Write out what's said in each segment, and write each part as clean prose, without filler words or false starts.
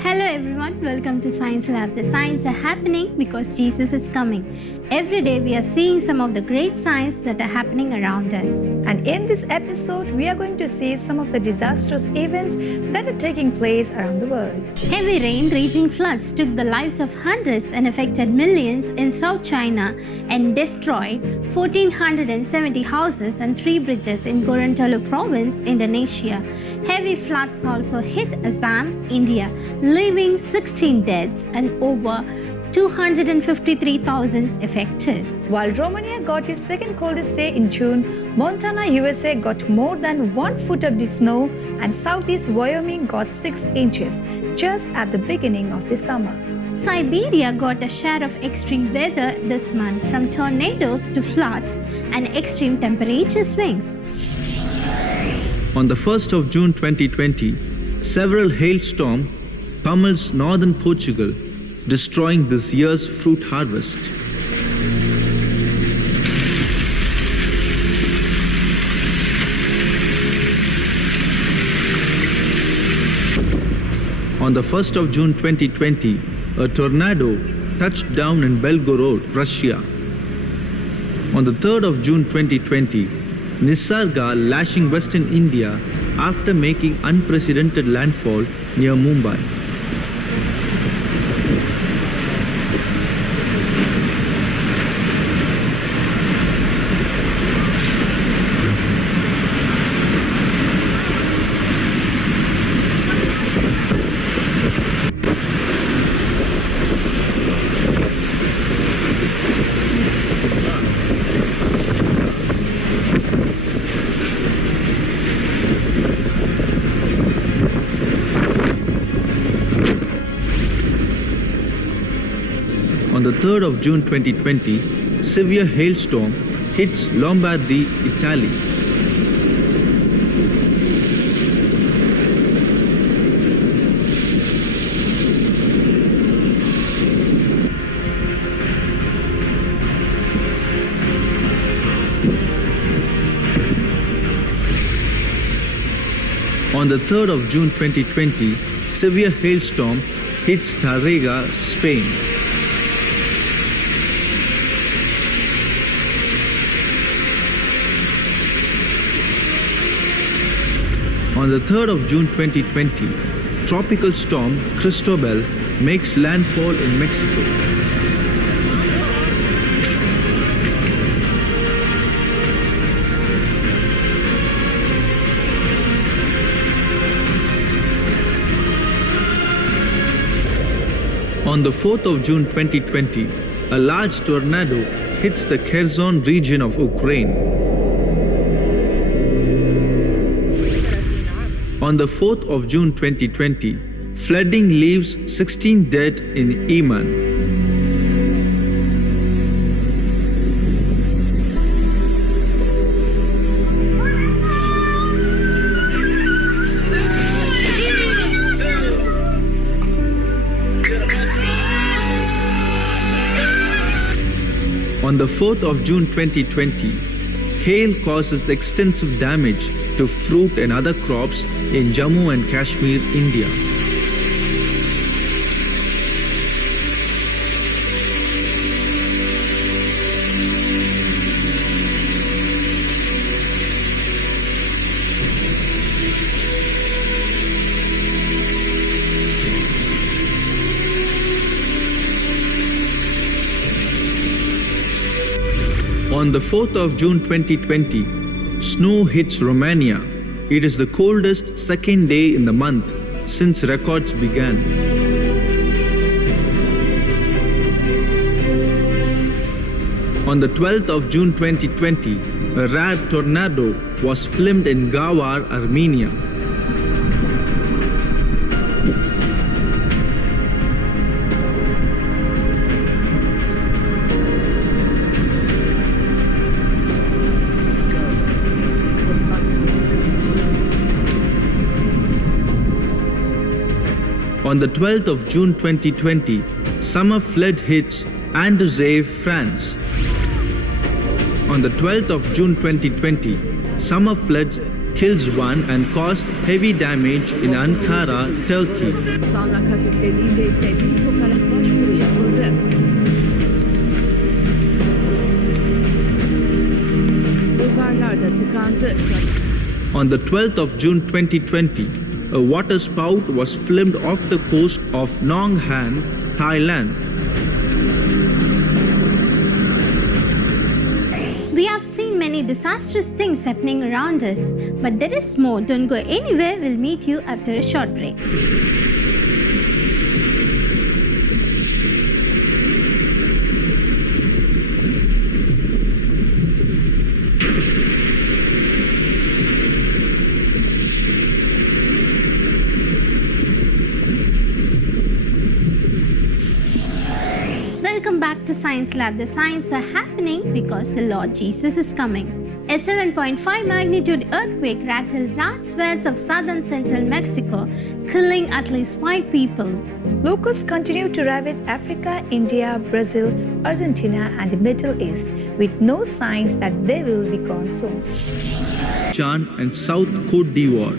Hello everyone, welcome to Science Lab. The signs are happening because Jesus is coming. Every day we are seeing some of the great signs that are happening around us. And in this episode, we are going to see some of the disastrous events that are taking place around the world. Heavy rain reaching floods took the lives of hundreds and affected millions in South China and destroyed 1,470 houses and 3 bridges in Gorontalo province, Indonesia. Heavy floods also hit Assam, India, leaving 16 deaths and over 253,000 affected. While Romania got its second coldest day in June, Montana, USA got more than 1 foot of the snow, and southeast Wyoming got 6 inches just at the beginning of the summer. Siberia got a share of extreme weather this month, from tornadoes to floods and extreme temperature swings. On the 1st of June 2020, several hailstorms pummeled northern Portugal, destroying this year's fruit harvest. On the 1st of June 2020, a tornado touched down in Belgorod, Russia. On the 3rd of June 2020, Nisarga lashing western India after making unprecedented landfall near Mumbai. On the 3rd of June 2020, severe hailstorm hits Lombardy, Italy. On the 3rd of June 2020, severe hailstorm hits Tárrega, Spain. On the 3rd of June 2020, tropical storm Cristobal makes landfall in Mexico. On the 4th of June 2020, a large tornado hits the Kherson region of Ukraine. On the 4th of June 2020, flooding leaves 16 dead in Yemen. On the 4th of June 2020, hail causes extensive damage to fruit and other crops in Jammu and Kashmir, India. On the 4th of June 2020, snow hits Romania. It is the coldest second day in the month since records began. On the 12th of June 2020, a rare tornado was filmed in Gawar, Armenia. On the 12th of June 2020, summer flood hits Andezay, France. On the 12th of June 2020, summer floods kills one and caused heavy damage in Ankara, Turkey. Sağanak hafiflediğinde ise birçok araç başvuru yapıldı. Bulgarlar da tıkandı. On the 12th of June 2020, a water spout was filmed off the coast of Nong Han, Thailand. We have seen many disastrous things happening around us, but there is more. Don't go anywhere. We'll meet you after a short break. Welcome back to Science Lab. The science are happening because the Lord Jesus is coming. A 7.5 magnitude earthquake rattled large swaths of southern central Mexico, killing at least 5 people. Locusts continue to ravage Africa, India, Brazil, Argentina, and the Middle East, with no signs that they will be gone soon. Chan and South Côte d'Ivoire.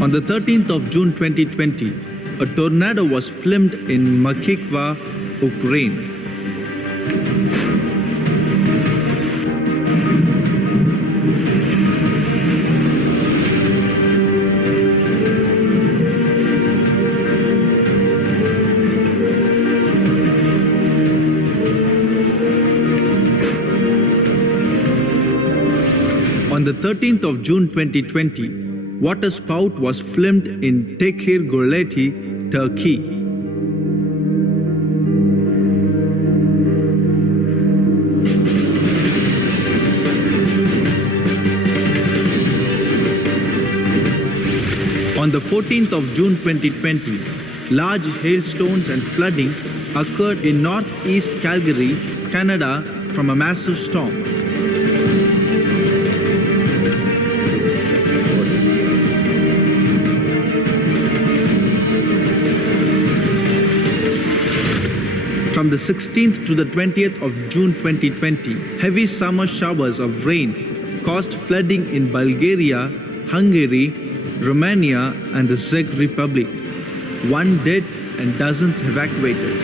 On the 13th of June 2020, a tornado was filmed in Makhiva, Ukraine. On the 13th of June 2020, water spout was filmed in Tekir Göleti, Turkey. On the 14th of June 2020, large hailstones and flooding occurred in northeast Calgary, Canada from a massive storm. From the 16th to the 20th of June 2020, heavy summer showers of rain caused flooding in Bulgaria, Hungary, Romania, and the Czech Republic. 1 dead and dozens evacuated.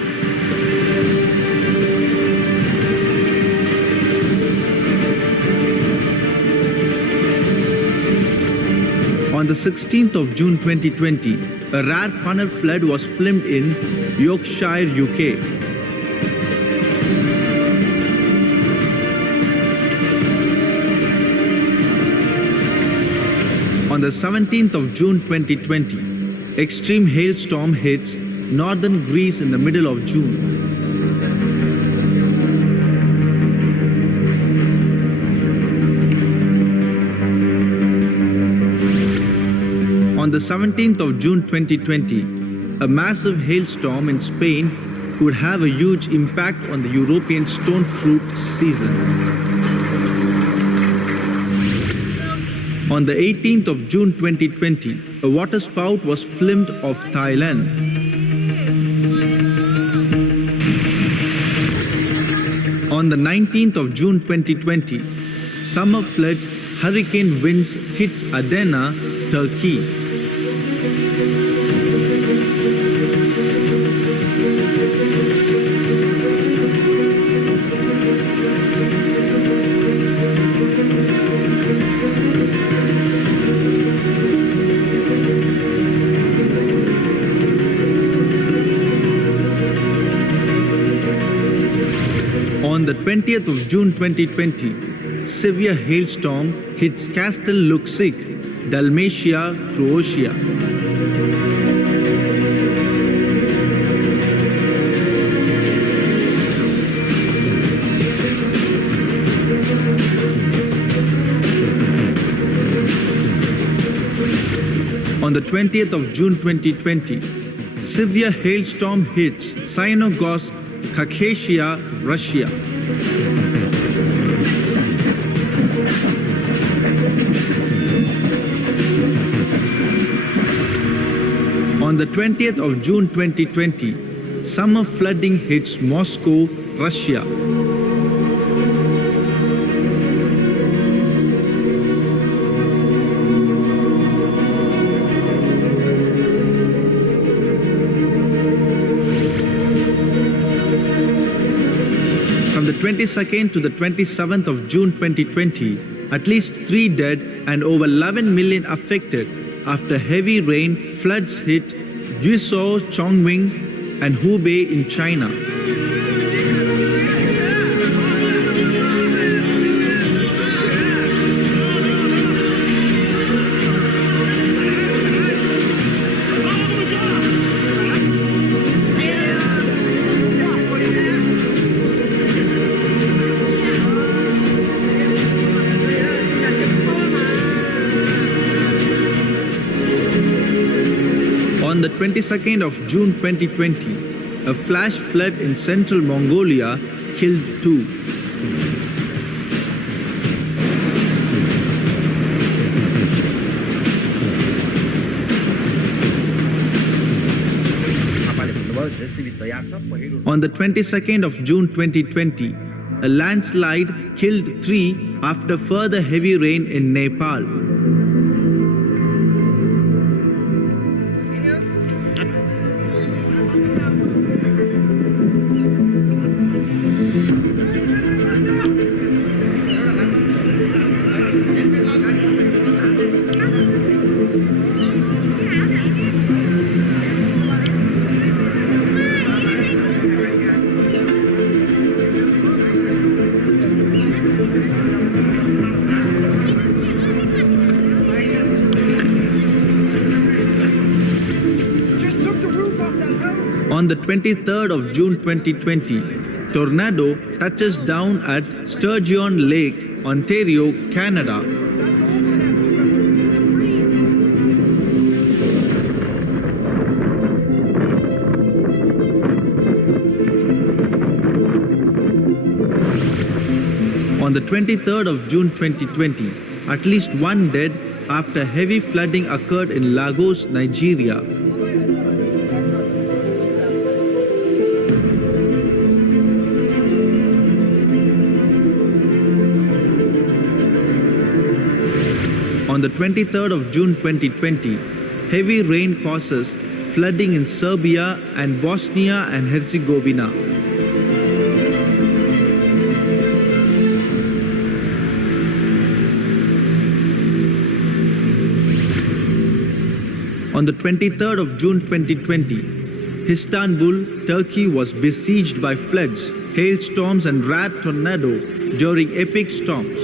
On the 16th of June 2020, a rare funnel flood was filmed in Yorkshire, UK. On the 17th of June 2020, extreme hailstorm hits northern Greece in the middle of June. On the 17th of June 2020, a massive hailstorm in Spain could have a huge impact on the European stone fruit season. On the 18th of June 2020, a water spout was filmed off Thailand. On the 19th of June 2020, summer flood hurricane winds hits Adana, Turkey. On the 20th of June 2020, severe hailstorm hits Castel Lukšić, Dalmatia, Croatia. On the 20th of June 2020, severe hailstorm hits Sinogorsk, Khakassia, Russia. On the 20th of June 2020, summer flooding hits Moscow, Russia. From the 22nd to the 27th of June 2020, at least 3 dead and over 11 million affected after heavy rain floods hit Guizhou, Chongqing and Hubei in China. On the 22nd of June 2020, a flash flood in central Mongolia killed 2. On the 22nd of June 2020, a landslide killed 3 after further heavy rain in Nepal. On the 23rd of June 2020, tornado touches down at Sturgeon Lake, Ontario, Canada. On the 23rd of June 2020, at least 1 dead after heavy flooding occurred in Lagos, Nigeria. On the 23rd of June 2020, heavy rain causes flooding in Serbia and Bosnia and Herzegovina. On the 23rd of June 2020, Istanbul, Turkey was besieged by floods, hailstorms and rare tornado during epic storms.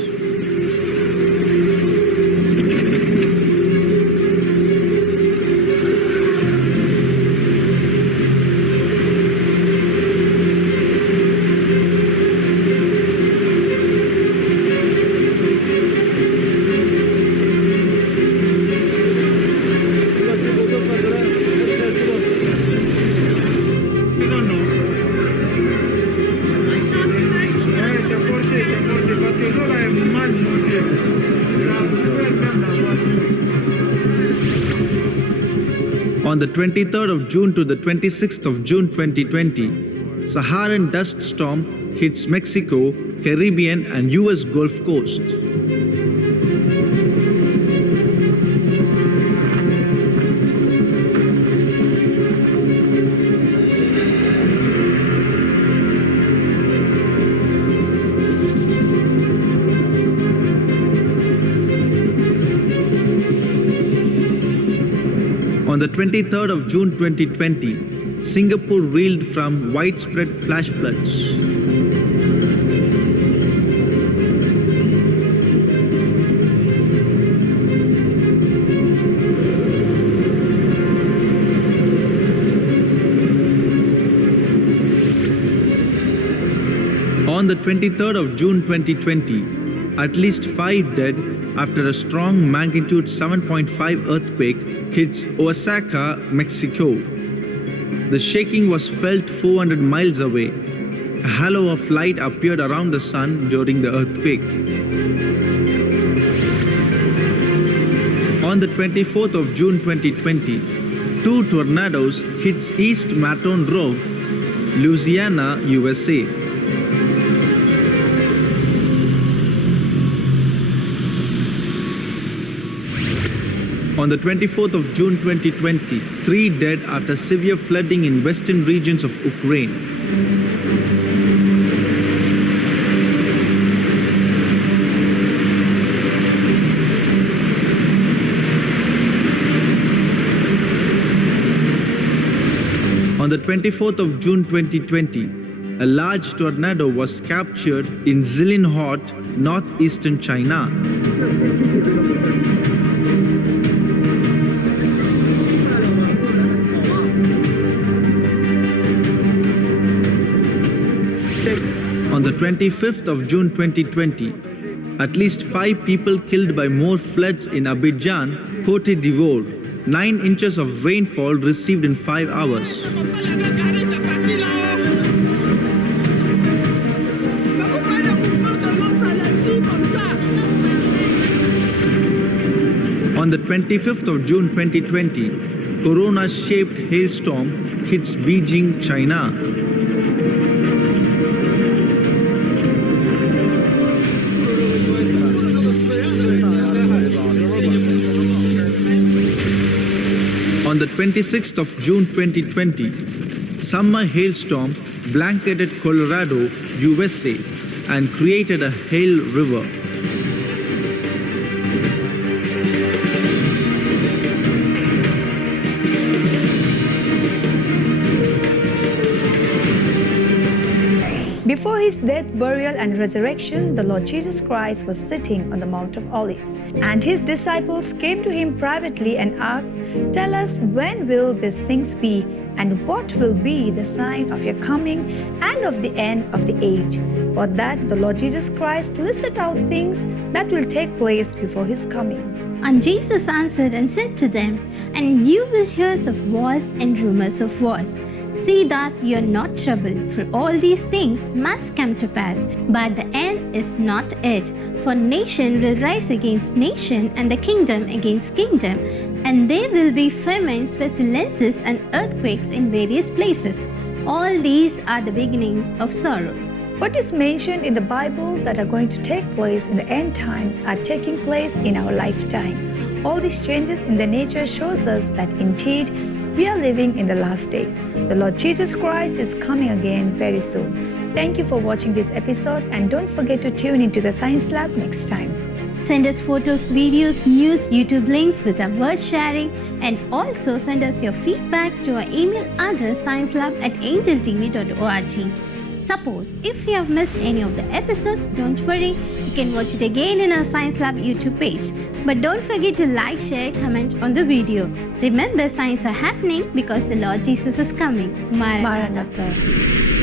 On the 23rd of June to the 26th of June 2020, Saharan dust storm hits Mexico, Caribbean and US Gulf Coast. On the 23rd of June 2020, Singapore reeled from widespread flash floods. On the 23rd of June 2020, at least 5 dead after a strong magnitude 7.5 earthquake hits Oaxaca, Mexico. The shaking was felt 400 miles away. A halo of light appeared around the sun during the earthquake. On the 24th of June 2020, 2 tornadoes hit East Baton Rouge, Louisiana, USA. On the 24th of June 2020, 3 dead after severe flooding in western regions of Ukraine. On the 24th of June 2020, a large tornado was captured in Zilin-Hot, northeastern China. On the 25th of June 2020, at least 5 people killed by more floods in Abidjan, Côte d'Ivoire. 9 inches of rainfall received in 5 hours. On the 25th of June 2020, corona-shaped hailstorm hits Beijing, China. On the 26th of June 2020, summer hailstorm blanketed Colorado, USA, and created a hail river. Before his death, burial, and resurrection, the Lord Jesus Christ was sitting on the Mount of Olives. And his disciples came to him privately and asked, "Tell us, when will these things be? And what will be the sign of your coming and of the end of the age?" For that, the Lord Jesus Christ listed out things that will take place before his coming. And Jesus answered and said to them, "And you will hear of wars and rumors of wars. See that you are not troubled, for all these things must come to pass, but the end is not yet. For nation will rise against nation, and the kingdom against kingdom, and there will be famines, pestilences, and earthquakes in various places. All these are the beginnings of sorrow." What is mentioned in the Bible that are going to take place in the end times are taking place in our lifetime. All these changes in the nature shows us that indeed we are living in the last days. The Lord Jesus Christ is coming again very soon. Thank you for watching this episode, and don't forget to tune into the Science Lab next time. Send us photos, videos, news, YouTube links with our word sharing, and also send us your feedbacks to our email address sciencelab@angeltv.org. Suppose if you have missed any of the episodes, don't worry, you can watch it again in our Science Lab YouTube page. But don't forget to like, share, comment on the video. Remember, signs are happening because the Lord Jesus is coming. Maranatha. Maranatha.